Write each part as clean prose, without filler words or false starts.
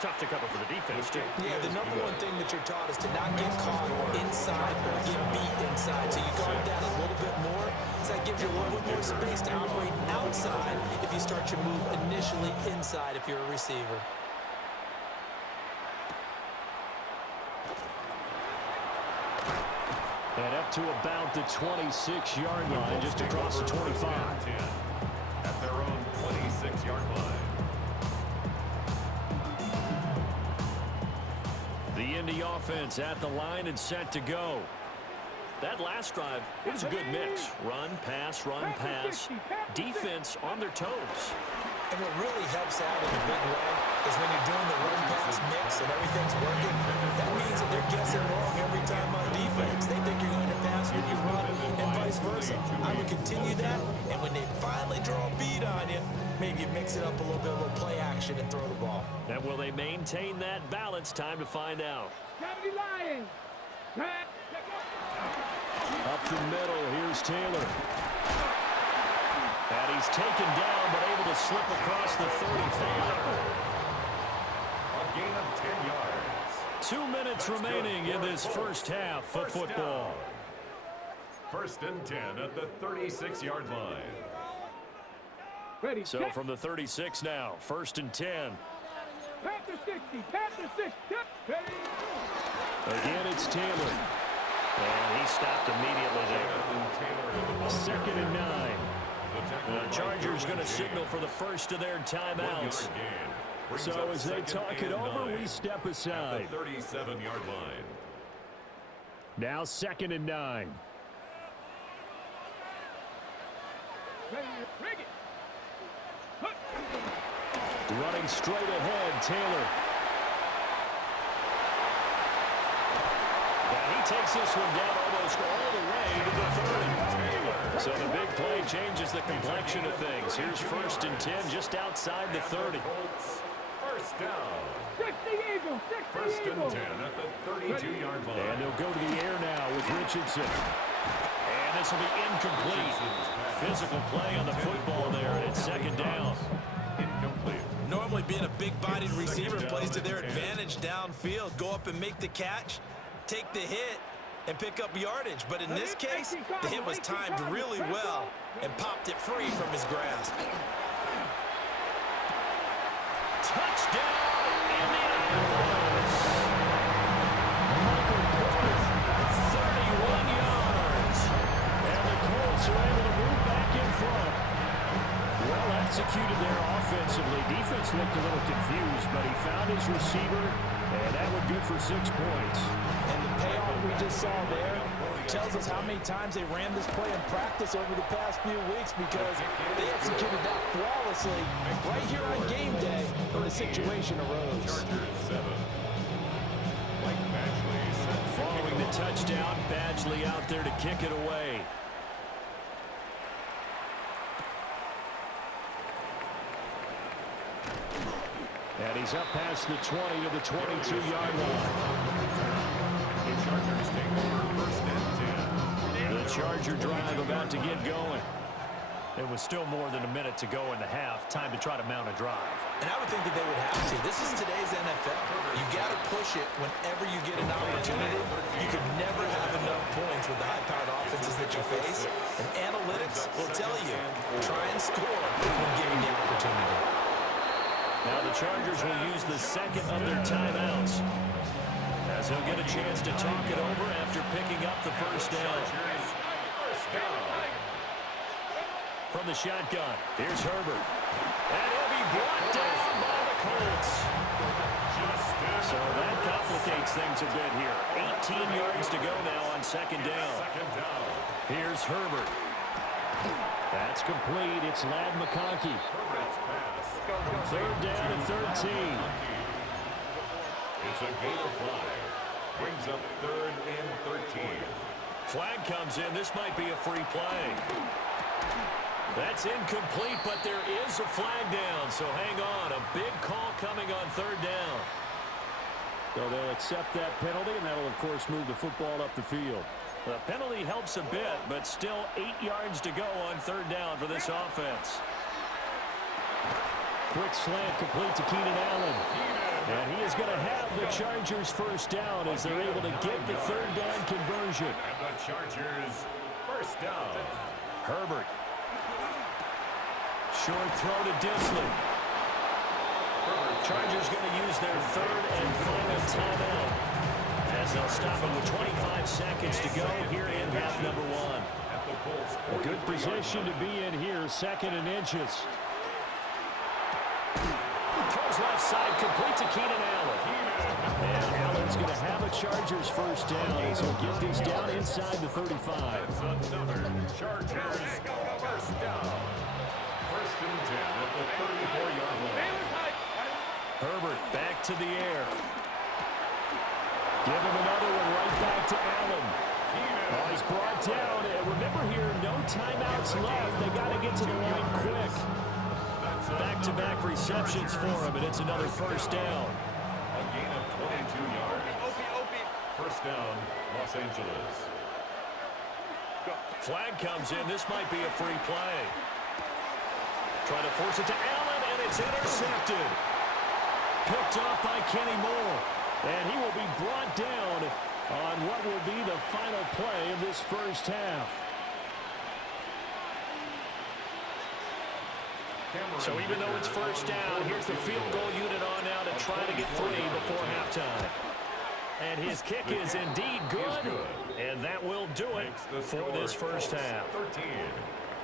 tough to cover for the defense, too. Yeah, the number one thing that you're taught is to not get caught inside or get beat inside. So you guard that a little bit more. So that gives you a little bit more space to operate outside if you start your move initially inside if you're a receiver. And up to about the 26-yard line, just across the 25. At their own 26-yard line. The Indy offense at the line and set to go. That last drive, it was a good mix. Run, pass, defense on their toes. And what really helps out in a big way is when you're doing the run-pass mix and everything's working, that means that they're guessing wrong every time on defense. They think you're going to pass when you run and vice versa. I would continue that, and when they finally draw a beat on you, maybe you mix it up a little bit, a little play action, and throw the ball. And will they maintain that balance? Time to find out. Up the middle, here's Taylor. And he's taken down, but able to slip across the 35. A gain of 10 yards. 2 minutes remaining in this first half of football. First and 10 at the 36-yard line. Ready, So from the 36 now, first and 10. Panther 60, Panther 60. Ready. Again, it's Taylor. And he stopped immediately there. Second and 9. The Chargers going to signal for the first of their timeouts. So as they talk it over, we step aside. 37-yard line. Now second and 9. Running straight ahead, Taylor. And he takes this one down almost all the way to the 30. So the big play changes the complexion of things. Here's first and 10 just outside the 30. First down. 60 Eagles, 60 First and Eagles. 10 at the 32-yard line. And they'll go to the air now with Richardson. And this will be incomplete. Physical play on the football there, and it's second down. Incomplete. Normally being a big-bodied receiver plays to their advantage downfield. Go up and make the catch, take the hit, and pick up yardage. But in this case, the hit was timed really well and popped it free from his grasp. Touchdown, Indianapolis! Michael Porter, 31 yards. And the Colts are able to move back in front. Well executed there offensively. Defense looked a little confused, but he found his receiver, and that would good for 6 points. And the payoff we just saw there tells us how many times they ran this play in practice over the past few weeks, because they executed that flawlessly right here on game day when the situation arose. Following the touchdown, Badgley out there to kick it away. And he's up past the 20 to the 22-yard line. The Chargers take over first and 10. The Charger drive about to get going. It was still more than a minute to go in the half. Time to try to mount a drive. And I would think that they would have to. This is today's NFL. You've got to push it whenever you get an opportunity. You could never have enough points with the high-powered offenses that you face. And analytics will tell you, try and score when given the opportunity. Now the Chargers will use the second of their timeouts, as they'll get a chance to talk it over after picking up the first down. From the shotgun, here's Herbert. And he'll be brought down by the Colts. So that complicates things a bit here. 18 yards to go now on second down. Here's Herbert. That's complete. It's Ladd McConkey. Third down and 13. It's a gain of 5. Brings up third and 13. Flag comes in. This might be a free play. That's incomplete, but there is a flag down, so hang on. A big call coming on third down. So they'll accept that penalty, and that'll, of course, move the football up the field. The penalty helps a bit, but still 8 yards to go on third down for this offense. Quick slant complete to Keenan Allen. And he is going to have the Chargers first down as they're able to get the third down conversion. And the Chargers first down. Herbert. Short throw to Disley. Chargers going to use their third and final timeout as they'll stop it with 25 seconds to go here in half number one. A good position to be in here, second and inches. Throws left side, complete to Keenan Allen. And Allen's going to have a Chargers first down as he'll get this down inside the 35. Another Chargers first down. First and 10 at the 34-yard line. Herbert back to the air. Give him another one right back to Allen. Oh, he's brought down. And remember here, no timeouts left. They got to get to the line quick. Back-to-back receptions for him, and it's another first down. A gain of 22 yards. First down, Los Angeles. Flag comes in. This might be a free play. Trying to force it to Allen, and it's intercepted. Picked off by Kenny Moore. And he will be brought down on what will be the final play of this first half. So even though it's first down, here's the field goal unit on now to try to get 3 before halftime. And his kick is indeed good. And that will do it for this first half.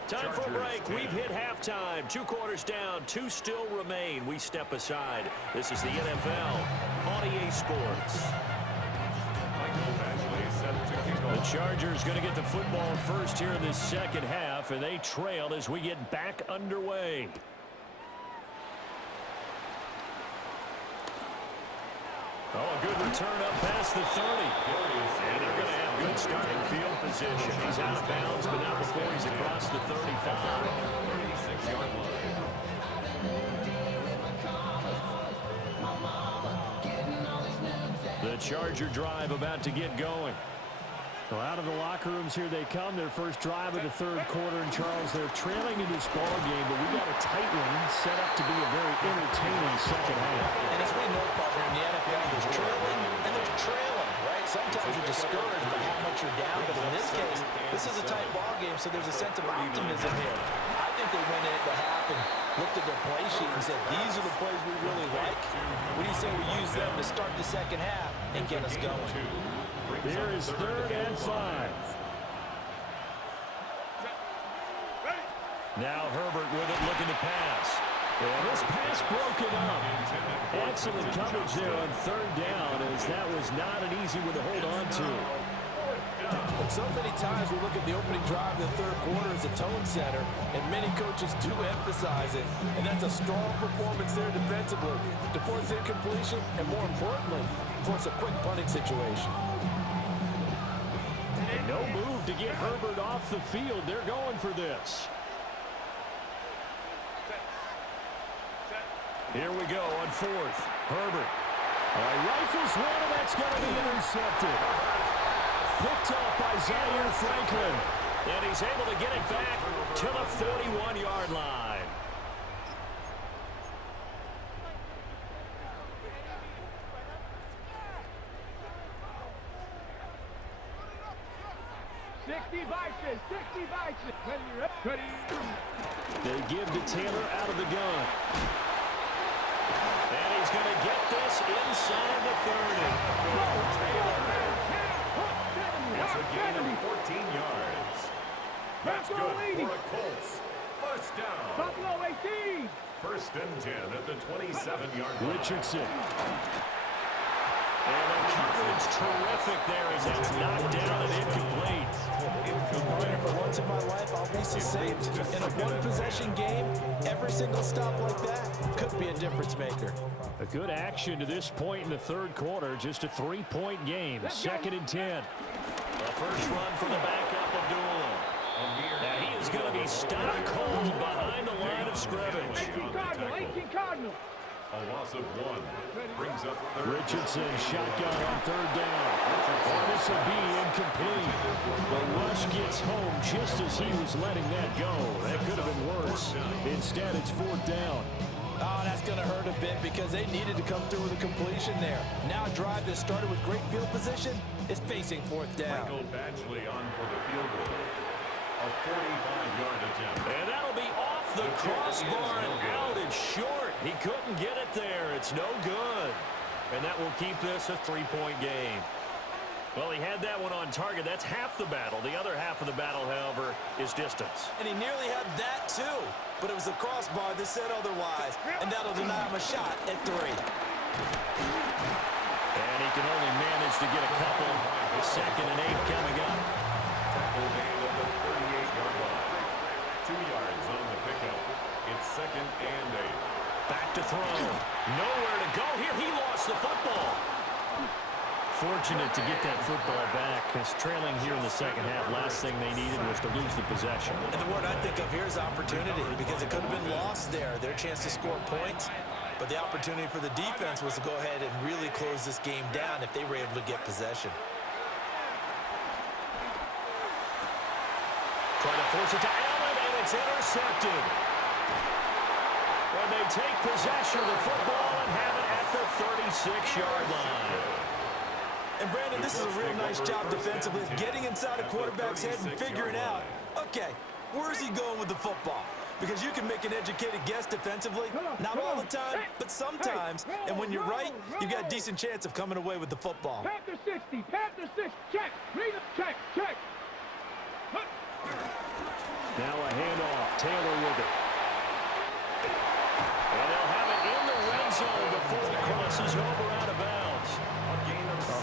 Time for a break. We've hit halftime. 2 quarters down. 2 still remain. We step aside. This is the NFL on EA Sports. The Chargers going to get the football first here in this second half, and they trail as we get back underway. Oh, a good return up past the 30. And they're going to have good starting field position. He's out of bounds, but not before he's across the 35. 36-yard line. The Charger drive about to get going. Well, out of the locker rooms here they come. Their first drive of the third quarter. And, Charles, they're trailing in this ball game, but we got a tight one set up to be a very entertaining second half. And as we know, partner, in the NFL, there's trailing and there's trailing, right? Sometimes you're discouraged by how much you're down, but in this case, this is a tight ball game, so there's a sense of optimism here. I think they went into half and looked at their play sheet and said, these are the plays we really like. What do you say we use them to start the second half and get us going? Here is 3rd and 5. Now Herbert with it, looking to pass. And this pass broken up. Excellent coverage there on 3rd down, as that was not an easy one to hold on to. And so many times we look at the opening drive in the third quarter as a tone setter, and many coaches do emphasize it. And that's a strong performance there defensively to force incompletion and, more importantly, force a quick punting situation. And no move to get Herbert off the field. They're going for this. Here we go on 4th. Herbert. Rifles one, and that's going to be intercepted. Picked off by Zaire Franklin. And he's able to get it back to the 41-yard line. They give to Taylor out of the gun. And he's going to get this inside the 30. It's a gain of 14 yards. That's good for the Colts. First down. Buffalo 18. First and 10 at the 27-yard line. Richardson. And the coverage terrific there as that's knocked down and incomplete. For once in my life, I'll be succinct. In a one-possession game, every single stop like that could be a difference maker. A good action to this point in the third quarter. Just a 3-point game. 2nd and 10. The first run for the backup, Abdullah. Now he is going to be stopped cold behind the line of scrimmage. 18 Cardinals. A loss of 1 brings up Richardson, shotgun on 3rd down. And this will be incomplete. The rush gets home just as he was letting that go. That could have been worse. Instead, it's 4th down. Oh, that's going to hurt a bit because they needed to come through with a completion there. Now a drive that started with great field position is facing fourth down. Michael Badgley on for the field goal. A 45-yard attempt. And that'll be off the crossbar and out and short. He couldn't get it there. It's no good. And that will keep this a 3-point game. Well, he had that one on target. That's half the battle. The other half of the battle, however, is distance. And he nearly had that, too. But it was the crossbar that said otherwise. And that'll deny him a shot at 3. And he can only manage to get a couple. The 2nd and 8 coming up. Tackle made at the 38-yard line. 2 yards on the pickup. It's 2nd and 8. Back to throw. Nowhere to go here. He lost the football. Fortunate to get that football back, because trailing here in the second half, last thing they needed was to lose the possession. And the word I think of here is opportunity, because it could have been lost there. Their chance to score points. But the opportunity for the defense was to go ahead and really close this game down if they were able to get possession. Trying to force it to Allen, and it's intercepted. And they take possession of the football and have it at the 36-yard line. And, Brandon, this is a real nice job defensively of getting inside a quarterback's head and figuring out, okay, where's he going with the football? Because you can make an educated guess defensively, not all the time, but sometimes. And when you're right, you've got a decent chance of coming away with the football. Panther 60, Panther 6, check, read it, check, check. Now a handoff, Taylor with it. And they'll have it in the red zone before it crosses over out of bounds.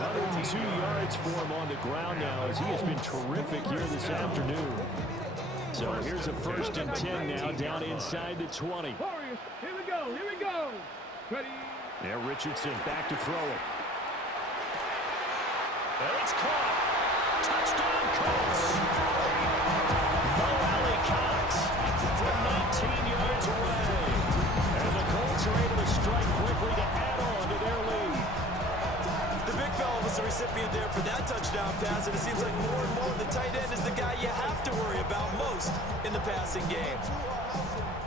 102 yards for him on the ground now, as he has been terrific here this afternoon. So here's a 1st and 10 now, down inside the 20. Warriors, here we go, here we go. Ready? Now Richardson back to throw it. And it's caught. Touchdown, Colts. Mo Alley Cox from 19 yards away. And the Colts are able to strike quickly to add on to their lead. The big fella was the recipient there for that touchdown pass, and it seems like more and more the tight end is the guy you have to worry about most in the passing game.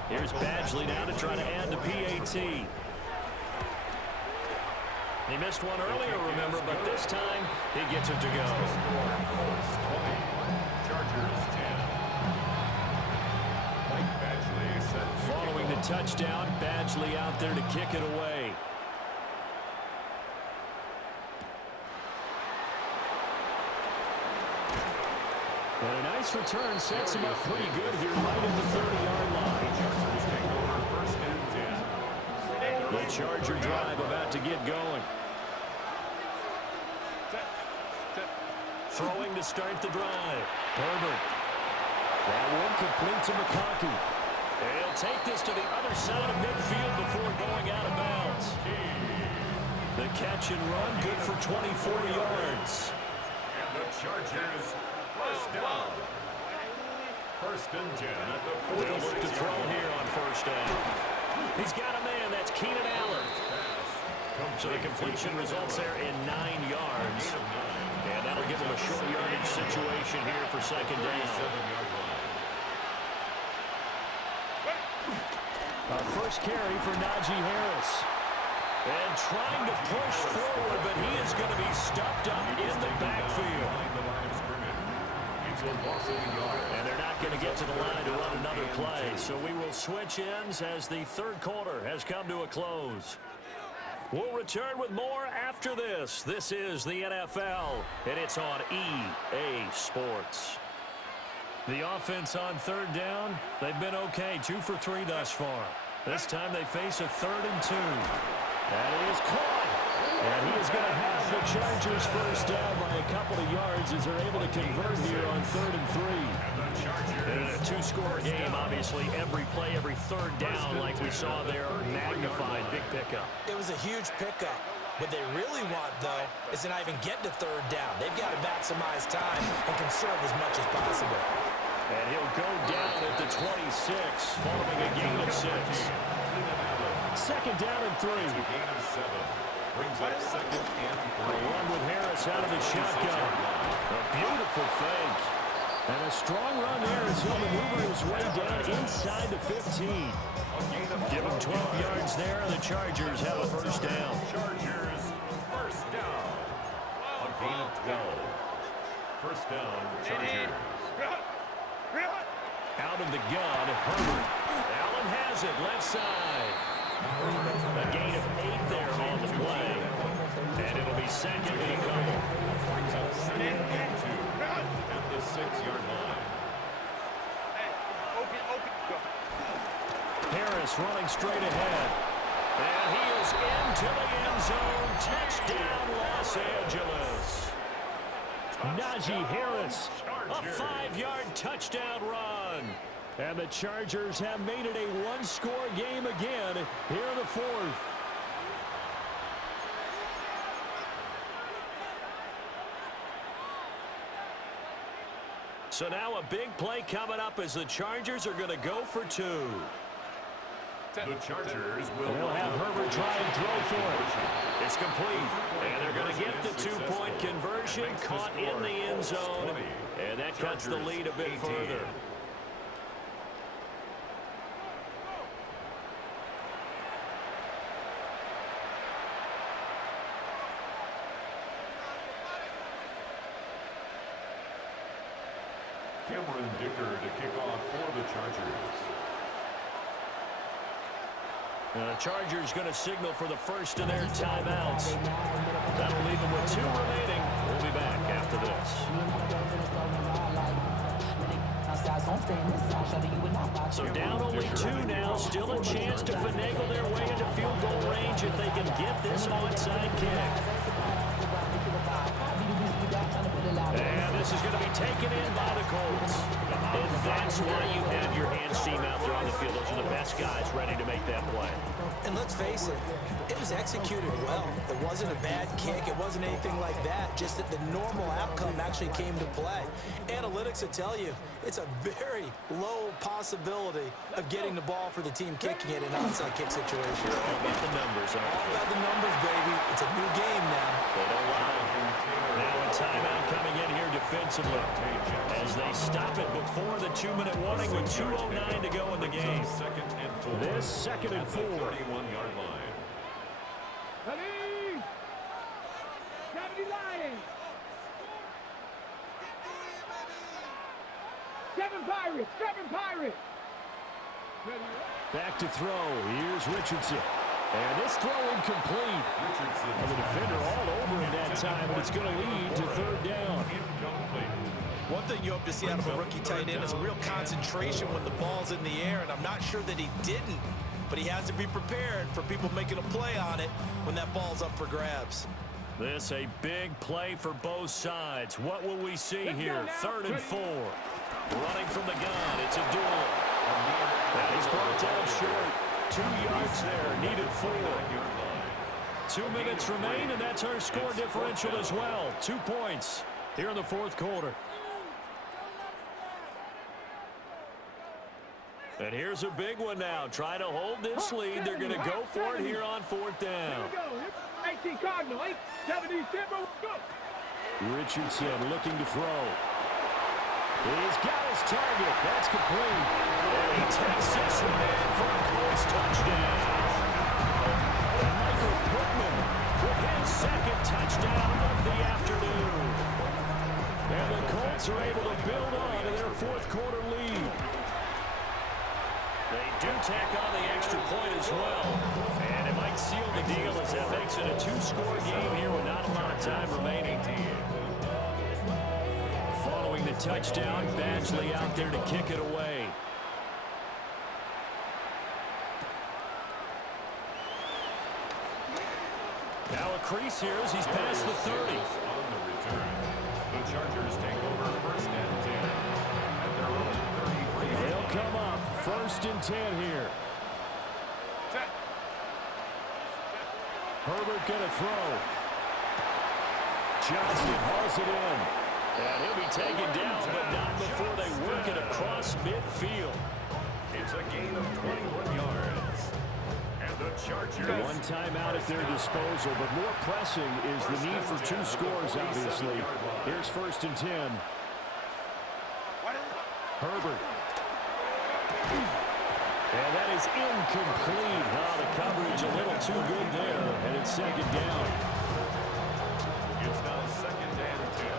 Here's Badgley now to try to add the PAT. He missed one earlier, remember, but this time he gets it to go. Chargers 10. Mike Badgley set. Following the touchdown, Badgley out there to kick it away. And a nice return sets him up pretty good here right at the 30-yard line. Chargers take over 1st and 10. The Charger drive about to get going. Throwing to start the drive. Herbert. That one complete to McConkey. He'll take this to the other side of midfield before going out of bounds. The catch and run good for 24 yards. And the Chargers 1st down. 1st and 10 at the 46. They'll look to throw here on 1st down. He's got a man. That's Keenan Allen. So the completion results there in 9 yards. And that'll give him a short yardage situation here for 2nd down. A first carry for Najee Harris. And trying to push forward, but he is going to be stuffed up in the backfield. And they're not going to get to the line to run another play. So we will switch ends as the 3rd quarter has come to a close. We'll return with more after this. This is the NFL, and it's on EA Sports. The offense on 3rd down, they've been okay, 2 for 3 thus far. This time they face a 3rd and 2. That is caught. And he is going to have the Chargers 1st down by a couple of yards as they're able to convert here on 3rd and 3. And in a 2-score game, obviously, every play, every 3rd down, like we saw there, magnified, big pickup. It was a huge pickup. What they really want, though, is to not even get to 3rd down. They've got to maximize time and conserve as much as possible. And he'll go down at the 26, following a gain of 6. 2nd down and 3. Gain of 7. Brings up 2nd and 3. The run with Harris out of the shotgun. A beautiful fake. And a strong run there as he'll maneuver his way down inside the 15. Give him 12 yards there, and the Chargers have a first down. Chargers, first down. A gain of 12. First down, Chargers. Out of the gun, Herbert. Allen has it, left side. A gain of 8 there on the play. And it'll be second and a couple. Brings up second and 2 at the 6-yard line. Harris running straight ahead. And he is into the end zone. Touchdown, Los Angeles. Najee Harris, a 5-yard touchdown run. And the Chargers have made it a one-score game again here in the fourth. So now a big play coming up as the Chargers are going to go for 2. The Chargers will have Herbert try and throw for it. It's complete. And they're going to get the 2-point conversion, caught in the end zone. And that cuts the lead a bit further. Cameron Dicker to kick off for the Chargers. The Chargers going to signal for the first of their timeouts. That'll leave them with 2 remaining. We'll be back after this. So down only 2 now. Still a chance to finagle their way into field goal range if they can get this onside kick. And this is going to be taken in by the Colts. And that's why you have your hands team out there on the field. Those are the best guys ready to make that play. And let's face it, it was executed well. It wasn't a bad kick. It wasn't anything like that. Just that the normal outcome actually came to play. Analytics will tell you it's a very low possibility of getting the ball for the team kicking it in an onside kick situation. All about the numbers, huh? All about the numbers, baby. It's a new game now. They don't lie. Now a timeout coming in here defensively as they stop it before the 2-minute warning with 2:09 to go in the game. This second and 4. 31-yard line. Ready? 70 Lions. 7 Pirates. 7 Pirates. Ready? Back to throw. Here's Richardson. And this throw incomplete. Richardson. And the defender all over him that time, but it's going to lead to 3rd down. One thing you hope to see out of a rookie tight end is a real concentration when the ball's in the air, and I'm not sure that he didn't, but he has to be prepared for people making a play on it when that ball's up for grabs. This a big play for both sides. What will we see here? 3rd and 4. Running from the gun. It's a duel. And he's brought down short. 2 yards there. Needed 4. 2 minutes remain, and that's our score differential as well. 2 points here in the 4th quarter. And here's a big one now. Trying to hold this lead. They're going to go for it here on 4th down. Here we go. 18 Cardinal. 70 Simba. Go. Richardson looking to throw. He's got his target. That's complete. And he takes this one in for a Colts touchdown. And Michael Pittman with his 2nd touchdown of the afternoon. And the Colts are able to build on to their 4th quarter lead. They do tack on the extra point as well. And it might seal the deal as that makes it a 2-score game here with not a lot of time remaining. Following the touchdown, Badgley out there to kick it away. Now a crease here as he's past the 30. On the return, the Chargers take over 1st and 10 at their own 33. They'll come up 1st and 10 here. Herbert gonna throw. Johnston hauls it in. And he'll be taken down, but not before they work it across midfield. It's a gain of 21 yards. And the Chargers. 1 timeout at their disposal, but more pressing is the need for 2 scores, obviously. Here's 1st and 10. Herbert. And that is incomplete. The coverage a little too good there, and it's second down. It's now second and 10.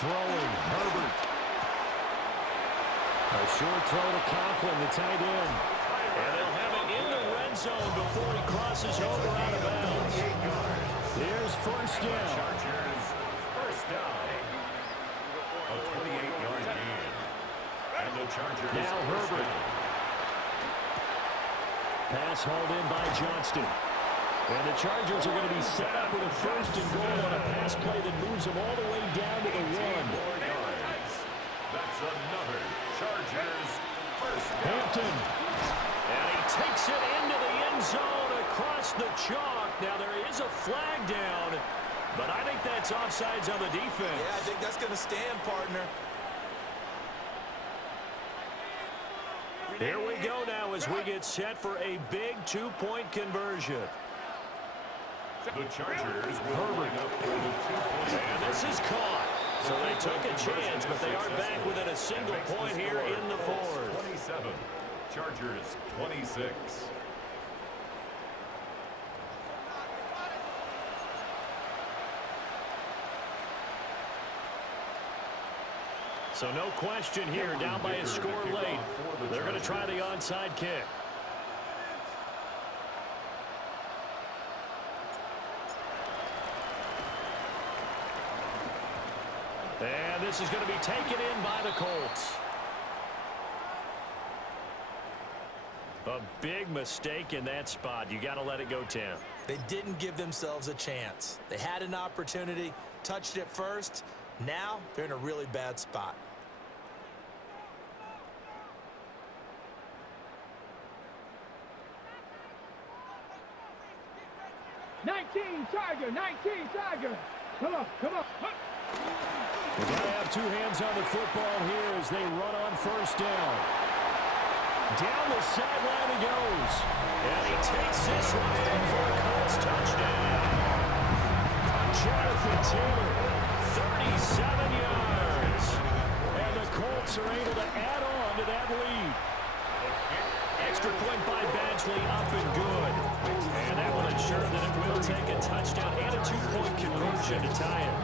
Throwing, Herbert. A short throw to Conklin, the tight end. And they'll have it in the red zone before he crosses over out of bounds. Here's first down. Chargers, first down. A 28-yard gain. And the Chargers Now Herbert. Pass hauled in by Johnston. And the Chargers are going to be set up with a first and goal on a pass play that moves them all the way down to the 1. yards. That's another Chargers first down. Hampton. And he takes it into the end zone across the chalk. Now there is a flag down, but I think that's offsides on the defense. Yeah, I think that's going to stand, partner. Here we go now as we get set for a big two-point conversion. The Chargers will line up for the 2-point. And this is caught. So they took a chance, but they are back within a single point here in the fourth. 27. Chargers 26. So no question here, down by a score late. They're going to try the onside kick. And this is going to be taken in by the Colts. A big mistake in that spot. You got to let it go, Tim. They didn't give themselves a chance. They had an opportunity, touched it first. Now they're in a really bad spot. Tiger, 19 Tiger. Come on, come on. They got to have two hands on the football here as they run on first down. Down the sideline he goes. And he takes this one in for a Colts touchdown. Jonathan Taylor, 37 yards. And the Colts are able to add on to that lead. Extra point by Badgley, up and good. And that will ensure that it will take a touchdown and a two-point conversion to tie it.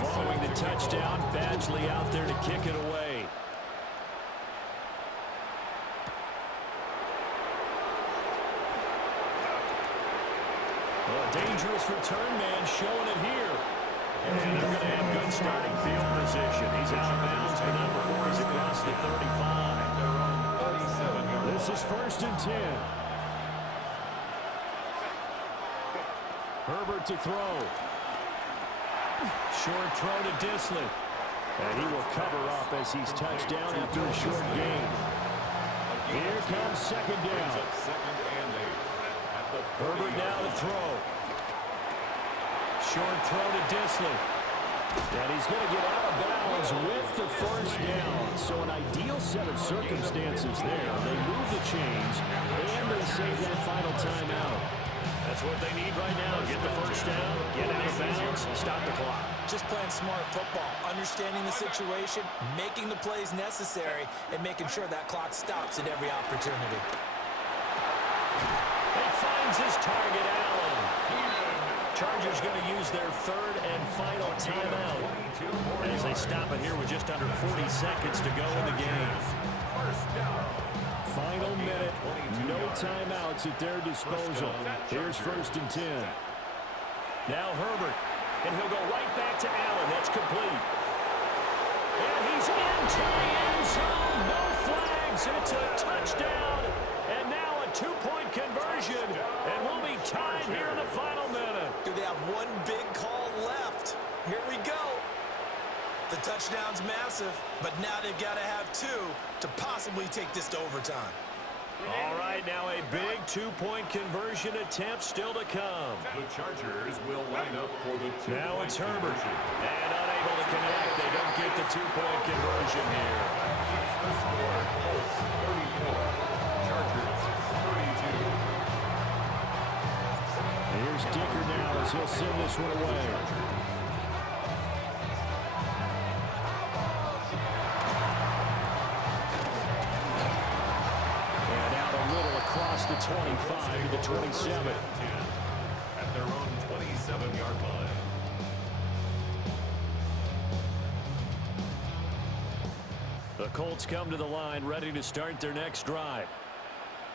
Following the touchdown, Badgley out there to kick it away. Well, a dangerous return man showing it here. And they're going to have good starting field position. He's out of bounds, but not before he's across the 35. This is first and 10. Herbert to throw. Short throw to Disley. And he will cover up as he's touched down after a short gain. Here comes second down. Herbert now to throw. Short throw to Disley. And he's going to get out of bounds with the first down. So an ideal set of circumstances there. They move the chains, and they save that final timeout. That's what they need right now. Get the first down, get out of bounds, stop the clock. Just playing smart football, understanding the situation, making the plays necessary, and making sure that clock stops at every opportunity. He finds his target, Allen. Chargers going to use their third and final timeout as they stop it here with just under 40 seconds to go in the game. Final minute, no timeouts at their disposal. Here's first and 10. Now Herbert, and he'll go right back to Allen. That's complete. And he's into the end zone. No flags. It's a touchdown. And now a two-point conversion. And we'll be tied here in the final minute. Do they have one big call left? Here we go. The touchdown's massive, but now they've got to have two to possibly take this to overtime. All right, now a big two-point conversion attempt still to come. The Chargers will line up for the two-point Now it's Herbert. conversion. And unable to connect. They don't get the two-point conversion here. The score, Colts 34, Chargers 32. as he'll send this one away. And out a little across the 25 to the 27. At their own 27-yard line. The Colts come to the line ready to start their next drive.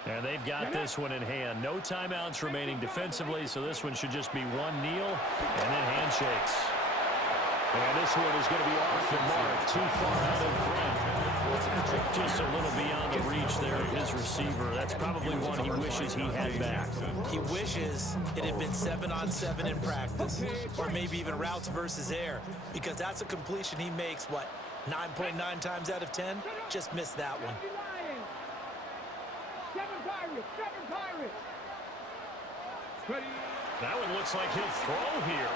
And they've got this one in hand. No timeouts remaining defensively, so this one should just be one kneel and then handshakes. And this one is going to be off the mark, too far out in front. Just a little beyond the reach there of his receiver. That's probably one he wishes he had back. He wishes it had been 7-on-7 in practice, or maybe even routes versus air, because that's a completion he makes, what, 9.9 times out of 10? Just missed that one. Seven Pirates. Ready. That one looks like he'll throw here.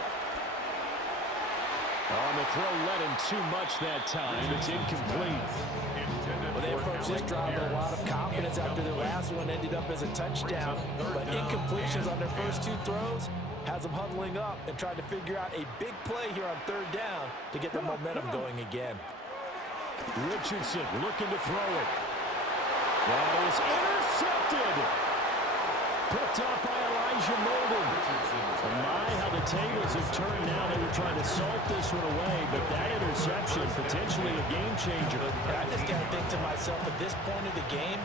On the throw, let him too much that time. It's incomplete. Well, they approached this drive with a lot of confidence after their last one ended up as a touchdown. But incompletions on their first two throws has them huddling up and trying to figure out a big play here on third down to get the momentum going again. Richardson looking to throw it. That is intercepted. Picked up by Elijah Molden. My, how the tables have turned now. They were trying to salt this one away, but that interception, potentially a game changer. And I just got to think to myself, at this point of the game,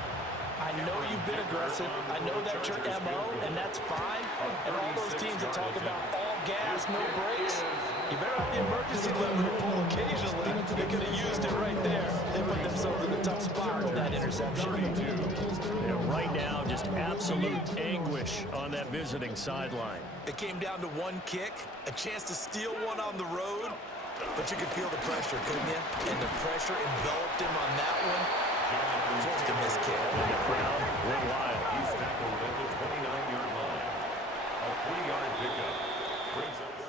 I know you've been aggressive. I know that's your MO, and that's fine. And all those teams that talk about all gas, no brakes, you better have the emergency lever to pull occasionally. They could have used it right there. They put themselves in a tough spot with that interception. Yeah, right now, just absolute anguish on that visiting sideline. It came down to one kick, a chance to steal one on the road, but you could feel the pressure, couldn't you? And the pressure enveloped him on that one. Forced a missed kick. And the crowd went wild. He's tackled at the 29-yard line. A 3-yard pickup brings us.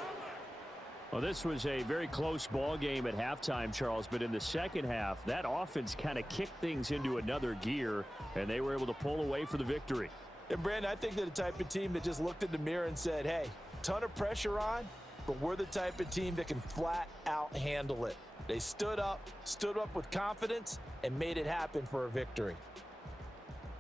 Well, this was a very close ball game at halftime, Charles, but in the second half, that offense kind of kicked things into another gear, and they were able to pull away for the victory. And, Brandon, I think they're the type of team that just looked in the mirror and said, hey, ton of pressure on, but we're the type of team that can flat out handle it. They stood up with confidence, and made it happen for a victory.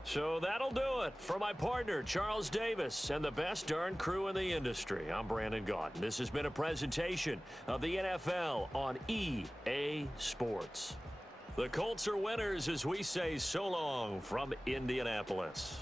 So that'll do it for my partner, Charles Davis, and the best darn crew in the industry. I'm Brandon Gaudin. This has been a presentation of the NFL on EA Sports. The Colts are winners as we say so long from Indianapolis.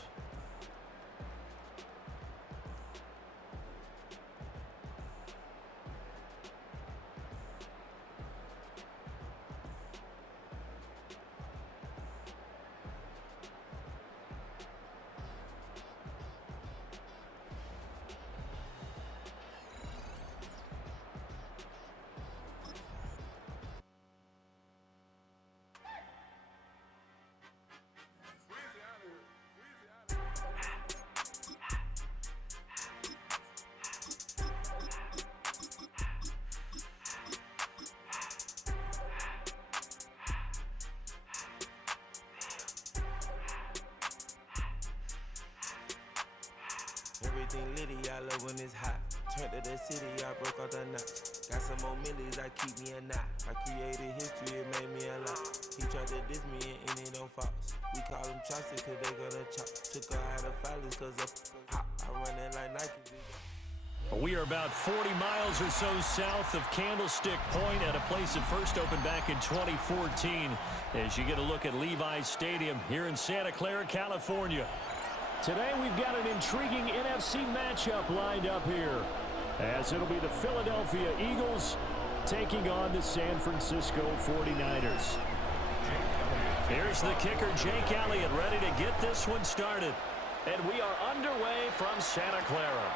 Everything litty, I love when it's hot. Turned to the city, I broke out the knot. Got some more millies, I keep me a knot. I created history, it made me a lot. He tried to diss me and it on Fox. We call them chopsticks cause they gonna chop. Took her out of filers cause of hot. I run it like Nike. We are about 40 miles or so south of Candlestick Point at a place that first opened back in 2014 as you get a look at Levi's Stadium here in Santa Clara, California. Today we've got an intriguing NFC matchup lined up here as it'll be the Philadelphia Eagles taking on the San Francisco 49ers. Here's the kicker, Jake Elliott, ready to get this one started. And we are underway from Santa Clara.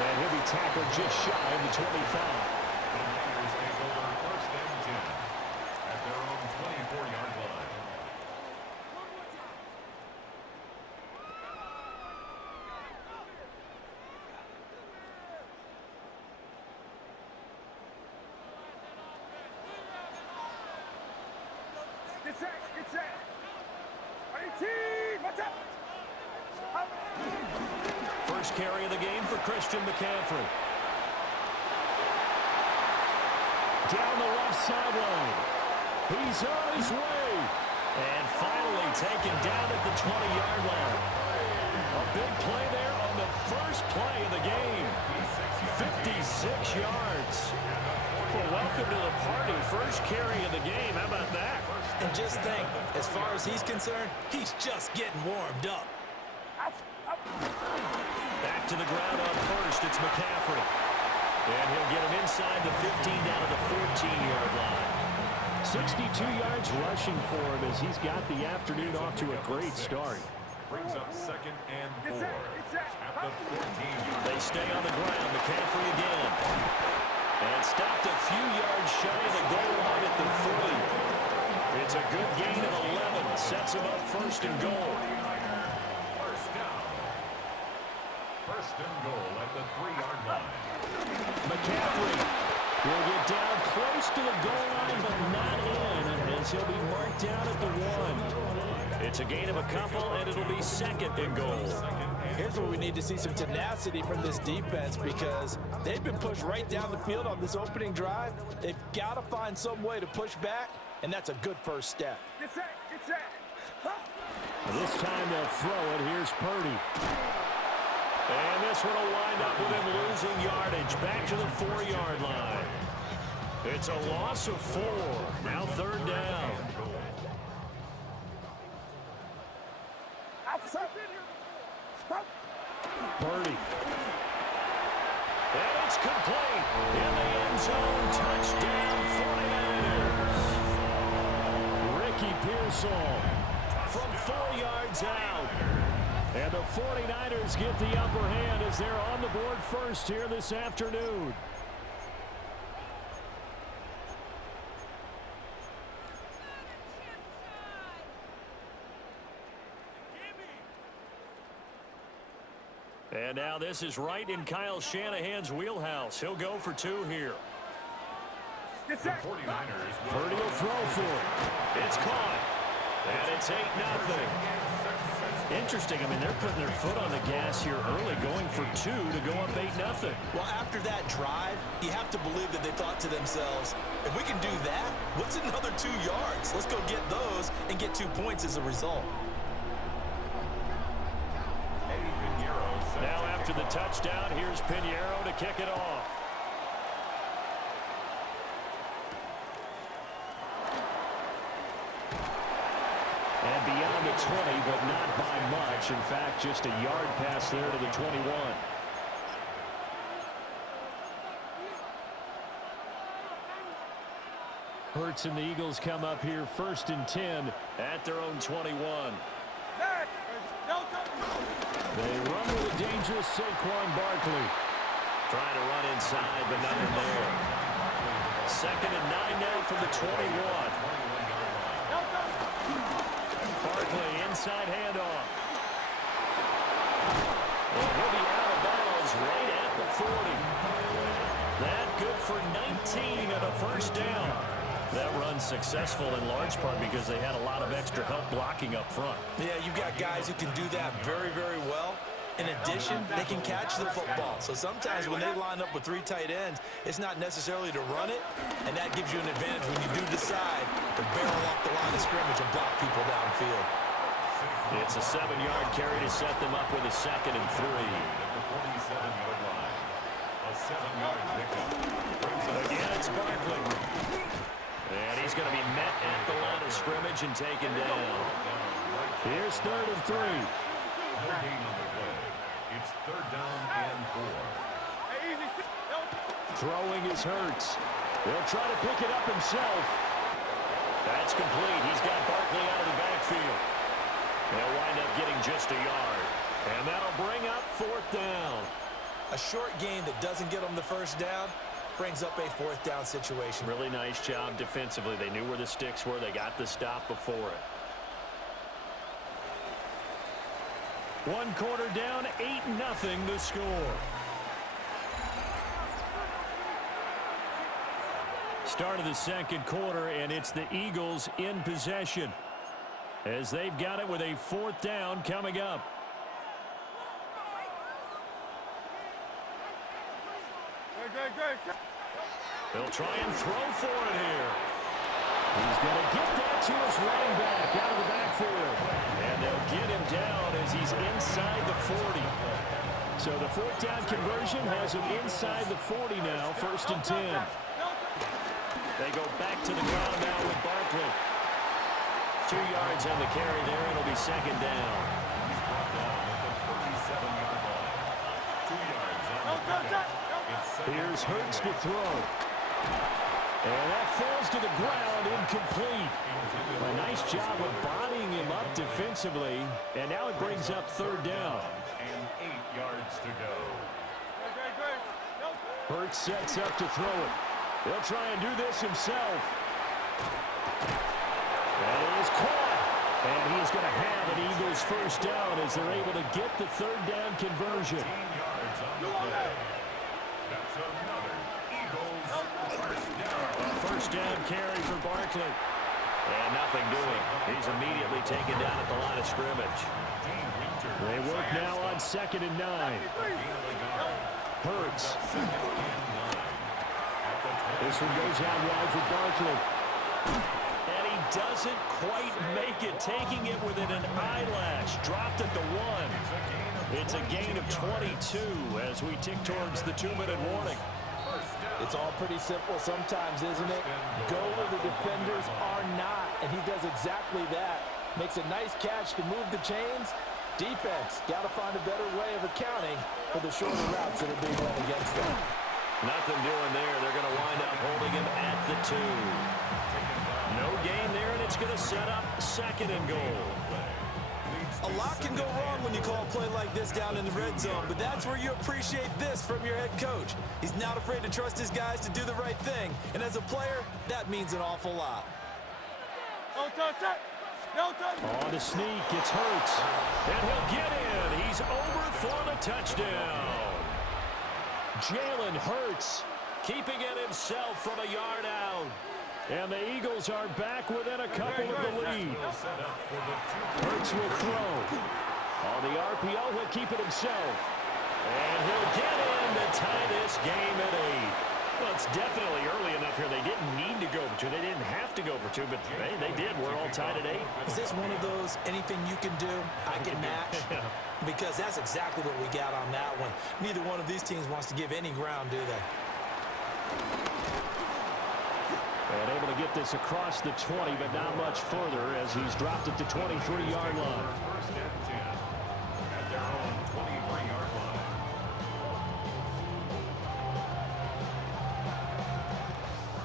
And he'll be tackled just shy of the 25. The Niners take over first and 10 at their own 24-yard line. Get set. 18, what's up? First carry of the game for Christian McCaffrey. Down the left sideline. He's on his way. And finally taken down at the 20-yard line. A big play there on the first play of the game. 56 yards. Well, welcome to the party. First carry of the game. How about that? And just think, as far as he's concerned, he's just getting warmed up. Back to the ground on first. It's McCaffrey. And he'll get him inside the 15 down to the 14-yard line. 62 yards rushing for him as he's got the afternoon off to a great start. Brings up 2nd and 4 at the 14-yard. They stay on the ground. McCaffrey again. And stopped a few yards shy of the goal line at the 3. It's a good gain of 11. Sets him up first and goal. First down. First and goal at the 3-yard line. McCaffrey will get down close to the goal line, but not in, as he'll be marked down at the 1. It's a gain of a couple, and it'll be 2nd and goal. Here's where we need to see some tenacity from this defense because they've been pushed right down the field on this opening drive. They've got to find some way to push back, and that's a good first step. This time they'll throw it. Here's Purdy. And this one will wind up with him losing yardage back to the 4-yard line. It's a loss of 4. Now 3rd down. Purdy. And it's complete. In the end zone, touchdown 49ers. Ricky Pearsall from 4 yards out. And the 49ers get the upper hand as they're on the board first here this afternoon. And now this is right in Kyle Shanahan's wheelhouse. He'll go for 2 here. The 49ers Purdy will throw for it. It's caught. And it's 8-0. Interesting. I mean, they're putting their foot on the gas here early, going for 2 to go up 8-0. Well, after that drive, you have to believe that they thought to themselves, if we can do that, what's another 2 yards? Let's go get those and get 2 points as a result. Now after the touchdown, here's Pinheiro to kick it off. And beyond the 20, but not by much. In fact, just a yard pass there to the 21. Hurts and the Eagles come up here 1st and 10 at their own 21. They run with a dangerous Saquon Barkley. Trying to run inside, but nothing there. 2nd and 9 now from the 21. Barkley inside handoff. And he'll be out of bounds right at the 40. That good for 19 and a first down. That run's successful in large part because they had a lot of extra help blocking up front. Yeah, you've got guys who can do that very, very well. In addition, they can catch the football. So sometimes when they line up with 3 tight ends, it's not necessarily to run it, and that gives you an advantage when you do decide to barrel off the line of scrimmage and block people downfield. It's a 7-yard carry to set them up with a 2nd and 3. at the 47-yard line. A 7-yard pickup. Again, it's Barkley. And he's going to be met at the line of scrimmage and taken down. Here's 3rd and 3. No gain on the play. It's 3rd down and 4. Throwing is Hurts. He'll try to pick it up himself. That's complete. He's got Barkley out of the backfield. They'll wind up getting just a yard. And that'll bring up 4th down. A short gain that doesn't get them the first down brings up a 4th down situation. Really nice job defensively. They knew where the sticks were. They got the stop before it. 1 quarter down, 8-0 the score. Start of the 2nd quarter, and it's the Eagles in possession as they've got it with a 4th down coming up. They'll try and throw for it here. He's going to get that to his running back out of the backfield. And they'll get him down as he's inside the 40. So the fourth down conversion has him inside the 40 now, 1st and 10. They go back to the ground now with Barkley. 2 yards on the carry there. It'll be 2nd down. He's brought down at the 37-yard line. 2 yards on the pickup. Here's Hurts to throw. And that falls to the ground, incomplete. A nice job of bodying him up defensively. And now it brings up 3rd down. And 8 yards to go. Hurts sets up to throw it. He'll try and do this himself. That is caught. And he's going to have an Eagles 1st down as they're able to get the 3rd down conversion. 15 yards on the play. That's another Eagles 1st down. A 1st down carry for Barkley. And nothing doing. He's immediately taken down at the line of scrimmage. They work now on 2nd and 9. Hurts. This one goes out wide for Barkley. And he doesn't quite make it, taking it within an eyelash. Dropped at the 1. It's a gain of 22 as we tick towards the 2-minute warning. It's all pretty simple sometimes, isn't it? Go where the defenders are not, and he does exactly that. Makes a nice catch to move the chains. Defense, got to find a better way of accounting for the shorter routes that are being run against them. Nothing doing there. They're going to wind up holding him at the 2. No gain there, and it's going to set up 2nd and goal. A lot can go wrong when you call a play like this down in the red zone, but that's where you appreciate this from your head coach. He's not afraid to trust his guys to do the right thing, and as a player, that means an awful lot. On the sneak, it's Hurts. And he'll get in. He's over for the touchdown. Jalen Hurts keeping it himself from a yard out. And the Eagles are back within a couple of the lead. Hurts will throw. On the RPO, he'll keep it himself. And he'll get in to tie this game at 8. Well, it's definitely early enough here. They didn't need to go for 2. They didn't have to go for 2, but they did. We're all tied at 8. Is this one of those anything you can do, I can match? Because that's exactly what we got on that one. Neither one of these teams wants to give any ground, do they? And able to get this across the 20, but not much further as he's dropped it to 23-yard line. 1st and 10 at their own 23-yard line.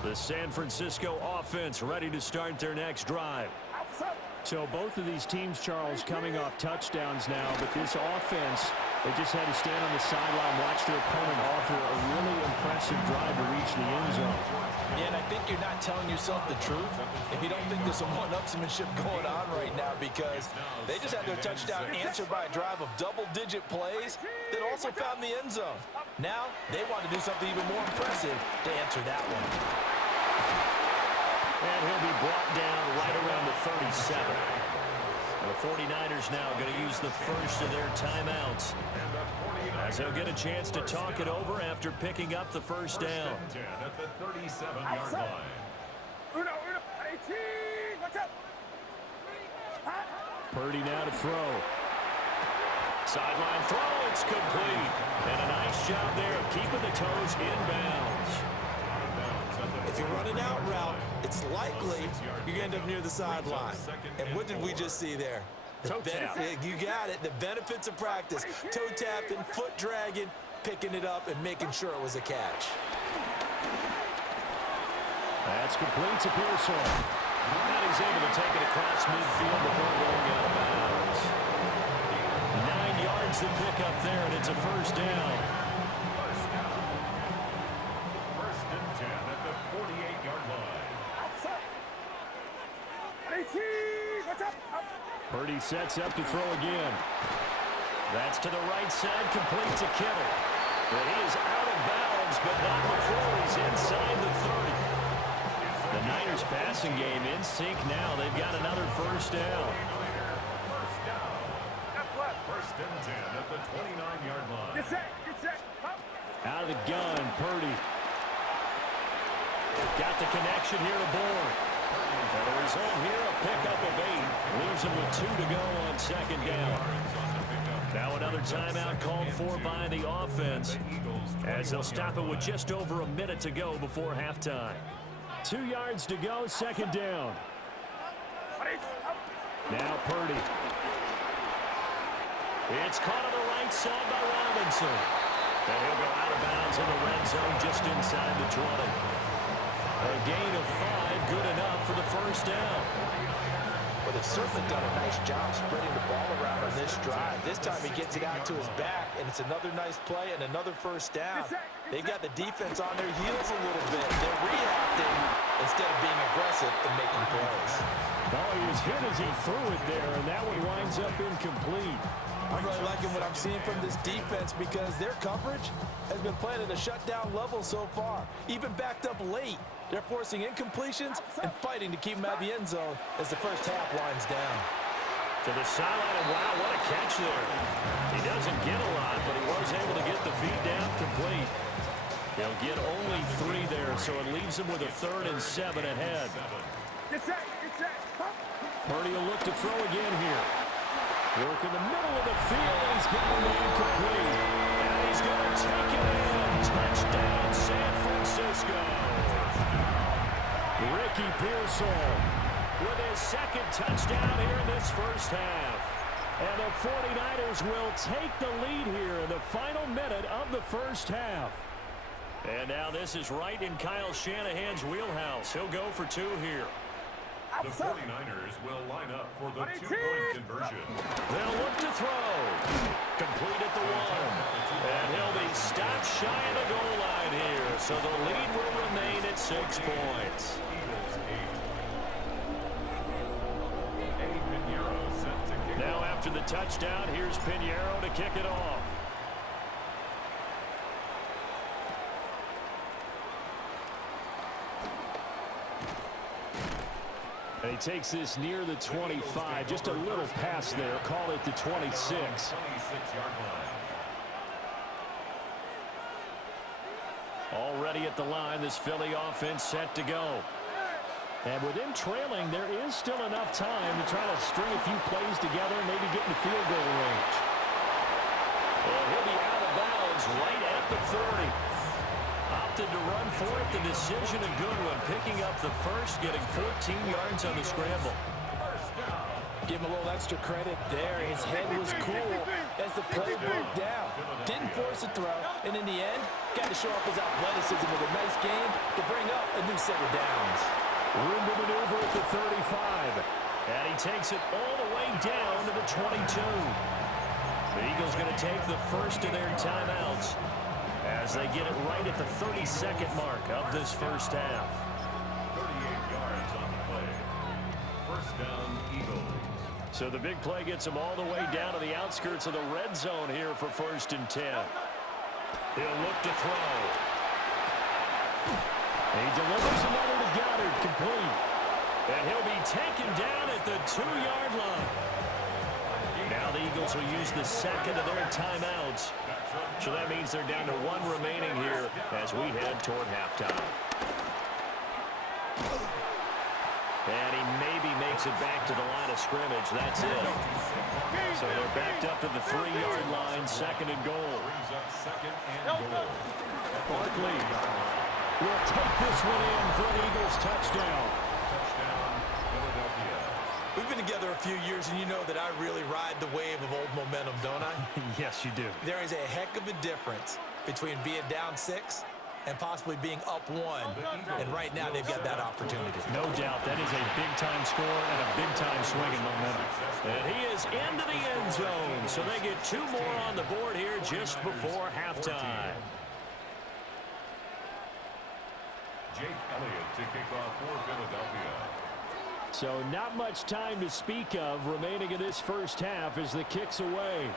The San Francisco offense ready to start their next drive. So both of these teams, Charles, coming off touchdowns now, but this offense, they just had to stand on the sideline, watch their opponent offer a really impressive drive to reach the end zone. Yeah, and I think you're not telling yourself the truth if you don't think there's some one-upsmanship going on right now, because they just had their touchdown answered by a drive of double-digit plays that also found the end zone. Now they want to do something even more impressive to answer that one. And he'll be brought down right around the 37. The 49ers now going to use the first of their timeouts, as they'll get a chance to talk it over after picking up the 1st down. At the 37-yard line. Purdy now to throw. Sideline throw, it's complete. And a nice job there of keeping the toes inbounds. If you're running out route, it's likely you're going to end up near the sideline. And what did we just see there? Toe tap. You got it. The benefits of practice. Toe tapping, foot dragging, picking it up, and making sure it was a catch. That's complete to Pearson. And he's able to take it across midfield before going out of bounds. 9 yards to pick up there, and it's a 1st down. 1st and 10 at the 48-yard line. Purdy sets up to throw again. That's to the right side, complete to Kittle. But he is out of bounds, but not before he's inside the 30. The Niners passing game in sync now. They've got another 1st down. 1st and 10 at the 29-yard line. Out of the gun, Purdy. got the connection here aboard. And the result here, a pickup of 8. Leaves him with 2 to go on second down. Now another timeout called for by the offense, as they'll stop it with just over a minute to go before halftime. 2 yards to go, second down. Now Purdy. It's caught on the right side by Robinson. And he'll go out of bounds in the red zone just inside the 20. A gain of 5, good enough for the first down. Well, they've certainly done a nice job spreading the ball around on this drive. This time he gets it out to his back, and it's another nice play and another first down. They've got the defense on their heels a little bit. They're reacting instead of being aggressive and making plays. Oh, he was hit as he threw it there, and that one winds up incomplete. I'm really liking what I'm seeing from this defense because their coverage has been playing at a shutdown level so far. Even backed up late, they're forcing incompletions and fighting to keep them out of the end zone as the first half winds down. To the sideline, and wow, what a catch there. He doesn't get a lot, but he was able to get the feed down complete. He'll get only 3 there, so it leaves him with a 3rd and 7 ahead. Purdy will look to throw again here. Work in the middle of the field, and he's got it incomplete. And he's going to take it in. Touchdown, San Francisco. Ricky Pearsall with his 2nd touchdown here in this first half. And the 49ers will take the lead here in the final minute of the first half. And now this is right in Kyle Shanahan's wheelhouse. He'll go for 2 here. The 49ers will line up for the 2-point conversion. They'll look to throw. Complete at the 1. And he'll be stopped shy of the goal line here. So the lead will remain at 6 points. Now after the touchdown, here's Pinheiro to kick it off. And he takes this near the 25. Just a little pass there. Call it the 26. Already at the line, this Philly offense set to go. And with him trailing, there is still enough time to try to string a few plays together and maybe get in the field goal range. And he'll be out of bounds right at the 30. Opted to run for it. The decision a good one. Picking up the first, getting 14 yards on the scramble. Give him a little extra credit there. His head was cool as the play broke down. Didn't force a throw, and in the end, got to show off his athleticism with a nice game to bring up a new set of downs. Room to maneuver at the 35. And he takes it all the way down to the 22. The Eagles going to take the first of their timeouts as they get it right at the 32nd mark of this first half. 38 yards on the play. First down, Eagles. So the big play gets him all the way down to the outskirts of the red zone here for 1st and 10. He'll look to throw. He delivers another to Goddard, complete. And he'll be taken down at the 2-yard line. Now the Eagles will use the second of their timeouts. So that means they're down to 1 remaining here as we head toward halftime. And he maybe makes it back to the line of scrimmage. That's it. So they're backed up to the 3-yard line, 2nd and goal. Barkley will take this one in for an Eagles touchdown. We've been together a few years, and you know that I really ride the wave of old momentum, don't I? Yes, you do. There is a heck of a difference between being down 6 and possibly being up 1. And right now, they've got that opportunity. No doubt. That is a big-time score and a big-time swing in momentum. And he is into the end zone. So they get 2 more on the board here just before halftime. Jake Elliott to kick off for Philadelphia. So not much time to speak of remaining in this first half as the kick's away.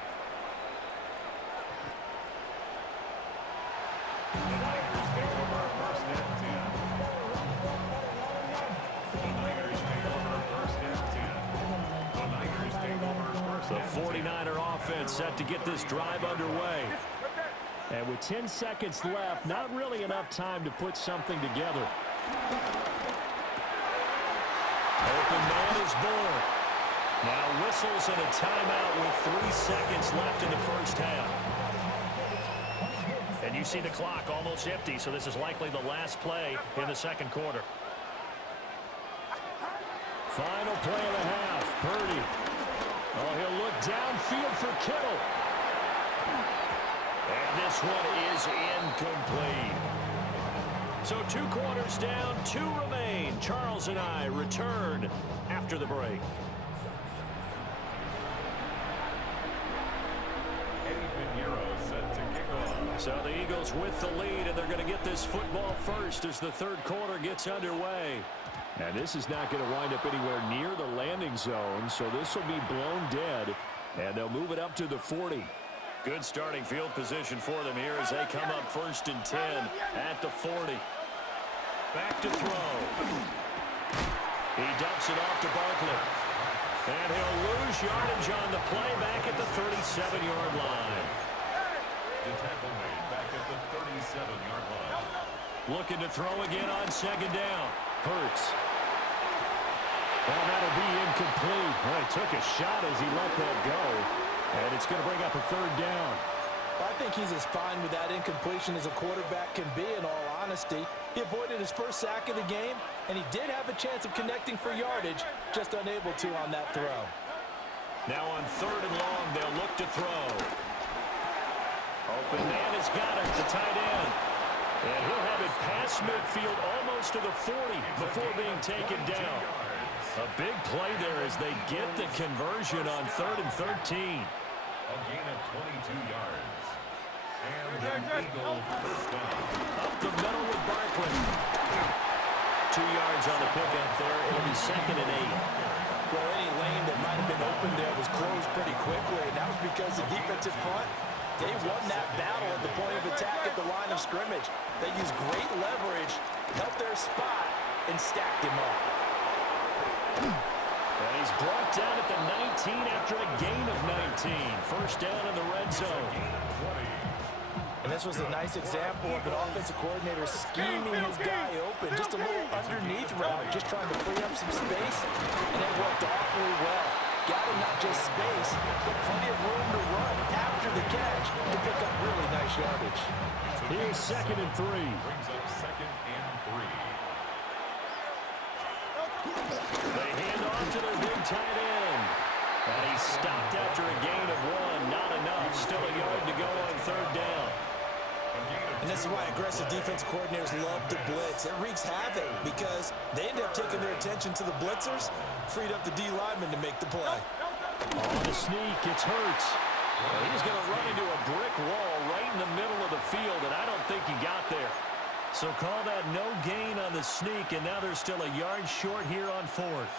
The Niners take over 1st and 10. The Niners take over 1st and 10. The Niners take over 1st The and 10. 49er offense set to get this drive underway. And with 10 seconds left, not really enough time to put something together. Open man is born. Now whistles and a timeout with 3 seconds left in the first half. And you see the clock almost empty, so this is likely the last play in the second quarter. Final play of the half. Purdy. Oh, he'll look downfield for Kittle. And this one is incomplete. So 2 quarters down, 2 remain. Charles and I return after the break. So the Eagles with the lead, and they're going to get this football first as the third quarter gets underway. And this is not going to wind up anywhere near the landing zone, so this will be blown dead, and they'll move it up to the 40. Good starting field position for them here as they come up 1st and 10 at the 40. Back to throw. He dumps it off to Barkley. And he'll lose yardage on the play back at the 37-yard line. The tackle made back at the 37-yard line. Looking to throw again on 2nd down. Hurts. Well, that'll be incomplete. Well, he took a shot as he let that go. And it's going to bring up a 3rd down. I think he's as fine with that incompletion as a quarterback can be, in all honesty. He avoided his first sack of the game, and he did have a chance of connecting for yardage, just unable to on that throw. Now on 3rd and long, they'll look to throw. Open man has got it, the tight end. And he'll have it past midfield almost to the 40 before being taken down. A big play there as they get the conversion on 3rd and 13. A gain of 22 yards. And the Eagle first down. Up the middle with Barkley. 2 yards on the pickup there. It'll be 2nd and 8. Well, any lane that might have been open there was closed pretty quickly, and that was because the defensive front, they won that battle at the point of attack at the line of scrimmage. They used great leverage, held their spot, and stacked him up. And he's brought down at the 19 after a gain of 19. First down in the red zone. And this was a nice example of an offensive coordinator scheming his guy open. Just a little underneath route, just trying to free up some space, and it worked awfully well. Got him not just space, but plenty of room to run after the catch to pick up really nice yardage. Here's 2nd and 3. Brings up 2nd and 3. They hand off to their big tight end. And he's stopped after a gain of 1. Not enough. Still a yard to go on 3rd down. And this is why aggressive defense coordinators love to blitz. It wreaks havoc because they end up taking their attention to the blitzers, freed up the D lineman to make the play. On the sneak, it's Hurts. He's going to run into a brick wall right in the middle of the field, and I don't think he got there. So call that no gain on the sneak, and now they're still a yard short here on 4th.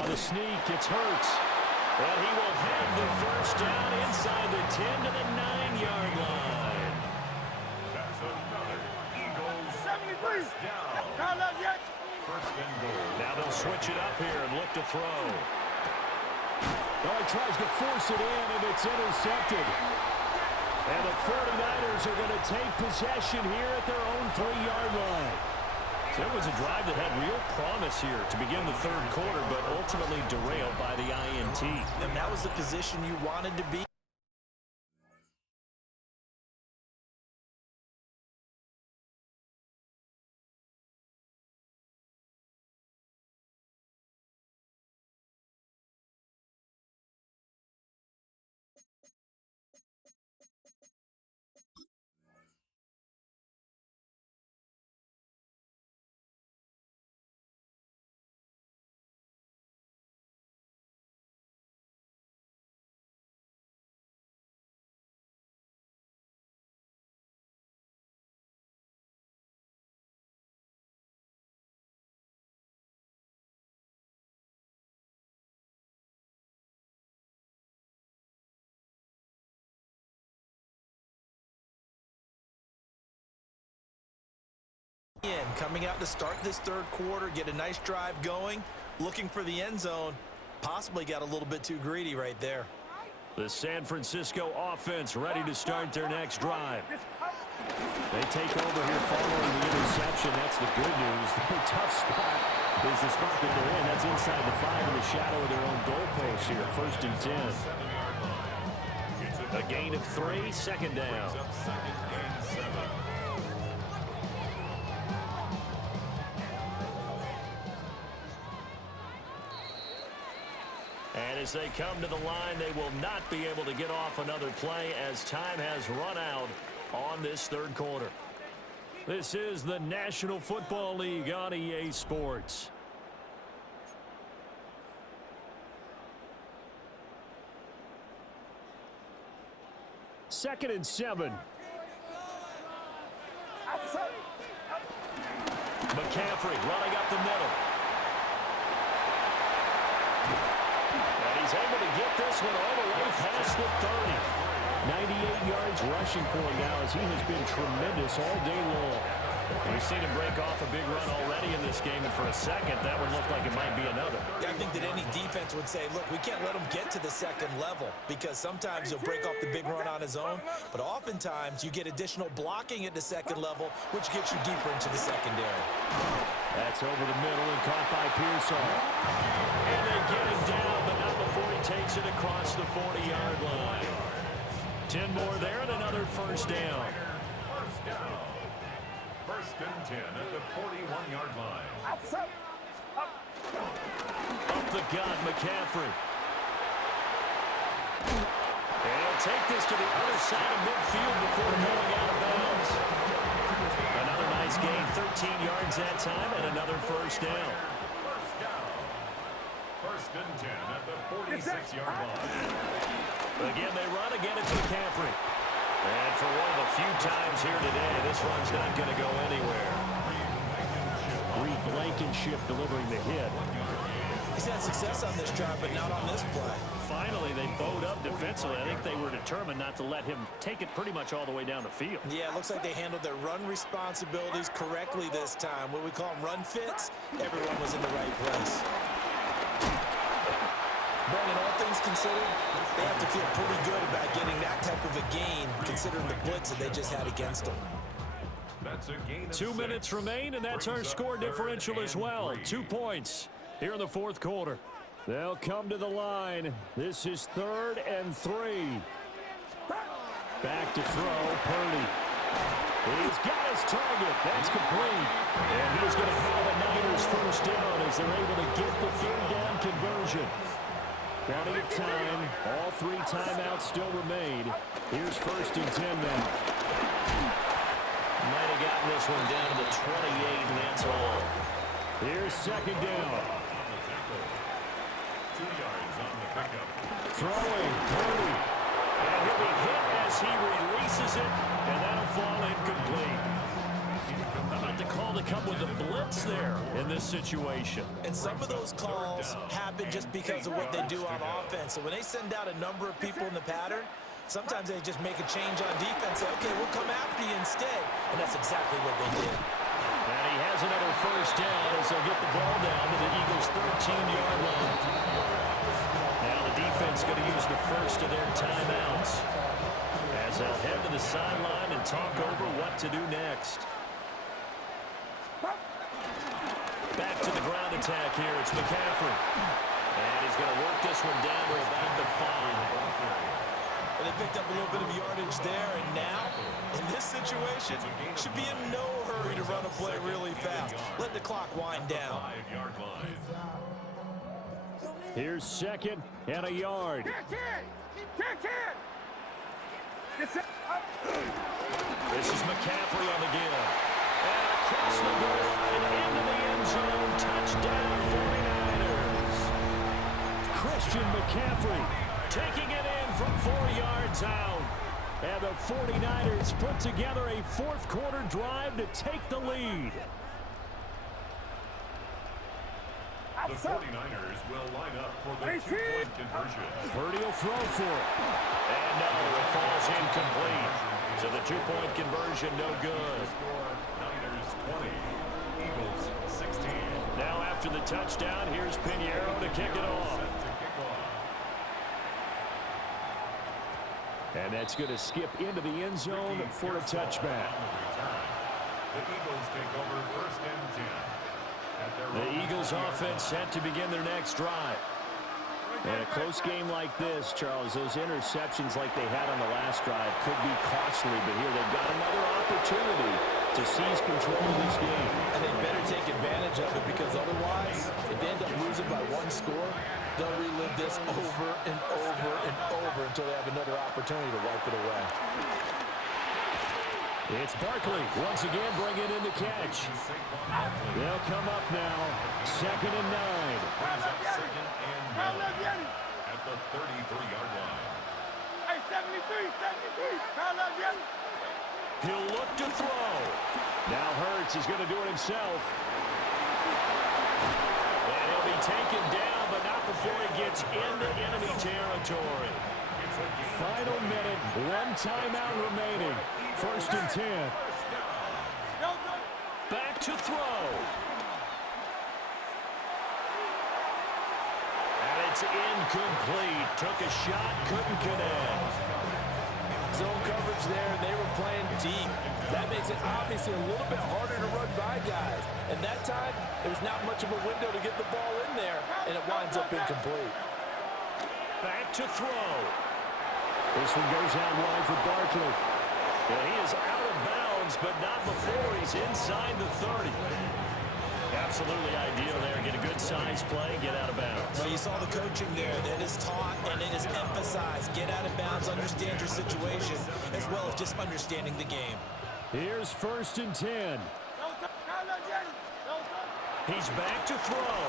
On the sneak, it's Hurts. And he will have the first down inside the 10 to the 9-yard line. That's another Eagles 73. first down. Not up yet. First and goal. Now they'll switch it up here and look to throw. Oh, he tries to force it in, and it's intercepted. And the 49ers are going to take possession here at their own 3-yard line. So it was a drive that had real promise here to begin the third quarter, but ultimately derailed by the INT. And that was the position you wanted to be. Coming out to start this third quarter, get a nice drive going, looking for the end zone. Possibly got a little bit too greedy right there. The San Francisco offense ready to start their next drive. They take over here following the interception. That's the good news. The tough spot is the spot that they're in. That's inside the 5 in the shadow of their own goalpost here. 1st and 10. A gain of 3, 2nd down. And as they come to the line, they will not be able to get off another play as time has run out on this 3rd quarter. This is the National Football League on EA Sports. Second and 7. McCaffrey running up the middle. And he's able to get this one all the way past the 30. 98 yards rushing for him now as he has been tremendous all day long. We've seen him break off a big run already in this game, and for a second, that would look like it might be another. Yeah, I think that any defense would say, look, we can't let him get to the 2nd level because sometimes he'll break off the big run on his own, but oftentimes you get additional blocking at the 2nd level, which gets you deeper into the secondary. That's over the middle and caught by Pearsall. And they get him down, but not before he takes it across the 40-yard line. 10 more there and another 1st down. 1st and 10 at the 41-yard line. Up the gut, McCaffrey. And he'll take this to the other side of midfield before going out of bounds. Another nice gain, 13 yards that time, and another 1st down. 1st and 10 at the 46-yard line. Again, they run. Again, it's McCaffrey. And for one of the few times here today, this run's not going to go anywhere. Reed Blankenship delivering the hit. He's had success on this drive, but not on this play. Finally, they bowed up defensively. I think they were determined not to let him take it pretty much all the way down the field. Yeah, it looks like they handled their run responsibilities correctly this time. What we call them run fits, everyone was in the right place. Brandon, all things considered, they have to feel pretty good about getting that type of a gain, considering the blitz that they just had against them. That's a gain of 2 6. minutes remain, and that's our score differential as well. 2 points here in the 4th quarter. They'll come to the line. This is 3rd and 3. Back to throw, Purdy. He's got his target. That's complete. And he's going to have a Niners 1st down as they're able to get the 3rd down conversion. Plenty of time. All 3 timeouts still remain. Here's 1st and 10 now. Might have gotten this one down to the 28, and that's all. Here's 2nd down. 2 yards on the pickup. Throwing, Purdy. And he'll be hit as he releases it, and that'll fall incomplete. How about the call to come with a blitz there in this situation? And some of those calls happen just because of what they do on offense. So when they send out a number of people in the pattern, sometimes they just make a change on defense, say, okay, we'll come after you instead. And that's exactly what they did. And he has another 1st down as they'll get the ball down to the Eagles' 13-yard line. Now the defense going to use the first of their timeouts as they'll head to the sideline and talk over what to do next. Back to the ground attack here. It's McCaffrey. And he's going to work this one down to about the 5. And they picked up a little bit of yardage there, and now, in this situation, should be in no hurry to run a play really fast. Let the clock wind down. 5-yard line. Here's 2nd and a yard. This is McCaffrey on the give. And across the goal line into the end zone. Touchdown 49ers. Christian McCaffrey taking it in from 4 yards out. And the 49ers put together a 4th quarter drive to take the lead. The 49ers will line up for the 2-point conversion. Purdy will throw for it. And no, it falls incomplete. So the 2-point conversion, no good. Niners 20, Eagles 16. Now after the touchdown, here's Pinheiro to kick it off. Set to kick off. And that's going to skip into the end zone for a touchback. The Eagles take over first and 10. The Eagles offense set to begin their next drive. And a close game like this, Charles, those interceptions like they had on the last drive could be costly, but here they've got another opportunity to seize control of this game. And they better take advantage of it, because otherwise, if they end up losing by one score, they'll relive this over and over and over until they have another opportunity to wipe it away. It's Barkley once again bringing in the catch. They'll come up now, 2nd and 9. At the 33-yard line. Hey, 73, 73. He'll look to throw. Now Hurts is going to do it himself. And he'll be taken down, but not before he gets into enemy territory. Final minute, one timeout remaining. 1st and 10. Back to throw. And it's incomplete. Took a shot, couldn't connect. Zone coverage there, and they were playing deep. That makes it obviously a little bit harder to run by guys. And that time, there was not much of a window to get the ball in there, and it winds up incomplete. Back to throw. This one goes out wide for Barkley. And he is out of bounds, but not before he's inside the 30. Absolutely ideal there. Get a good size play, get out of bounds. Well, you saw the coaching there. That is taught and it is emphasized. Get out of bounds, understand your situation, as well as just understanding the game. Here's 1st and 10. He's back to throw.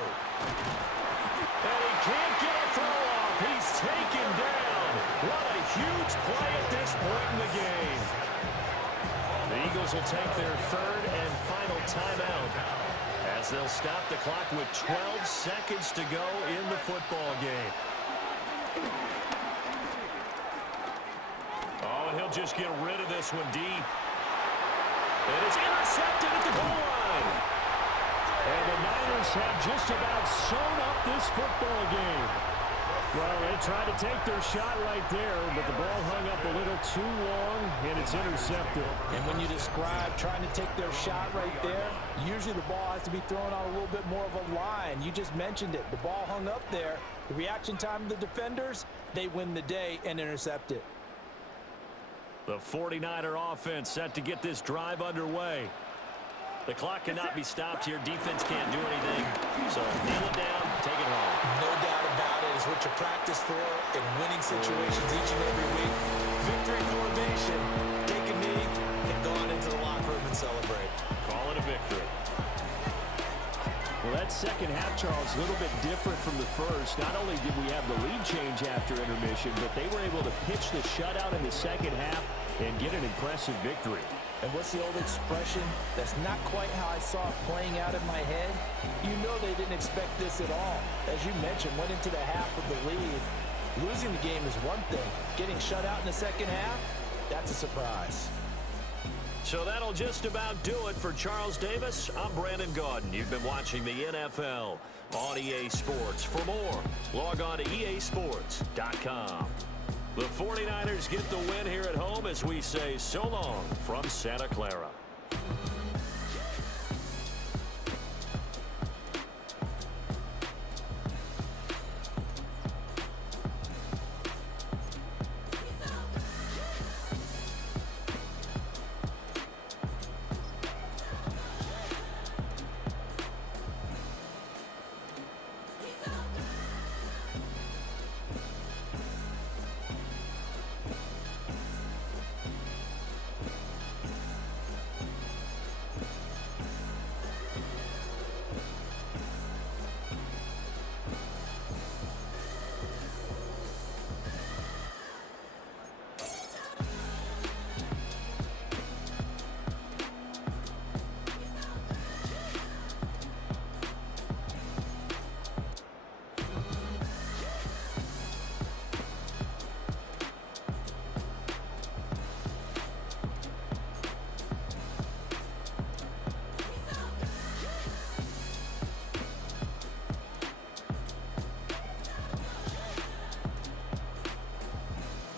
And he can't get a throw off. He's taken down. What a huge play at this point in the game. The Eagles will take their 3rd and final timeout, as they'll stop the clock with 12 seconds to go in the football game. Oh, and he'll just get rid of this one deep. And it's intercepted at the goal line. And the Niners have just about sewn up this football game. Well, they tried to take their shot right there, but the ball hung up a little too long, and it's intercepted. And when you describe trying to take their shot right there, usually the ball has to be thrown on a little bit more of a line. You just mentioned it. The ball hung up there. The reaction time of the defenders, they win the day and intercept it. The 49er offense set to get this drive underway. The clock cannot be stopped here. Defense can't do anything. So nail it down, take it home. No doubt about it. It's what you practice for in winning situations each and every week. Victory formation. Take a knee and go on into the locker room and celebrate. Call it a victory. Well, that second half, Charles, a little bit different from the first. Not only did we have the lead change after intermission, but they were able to pitch the shutout in the second half and get an impressive victory. And what's the old expression? That's not quite how I saw it playing out in my head. You know they didn't expect this at all. As you mentioned, went into the half with the lead. Losing the game is one thing. Getting shut out in the second half, that's a surprise. So that'll just about do it for Charles Davis. I'm Brandon Gaudin. You've been watching the NFL on EA Sports. For more, log on to easports.com. The 49ers get the win here at home as we say so long from Santa Clara.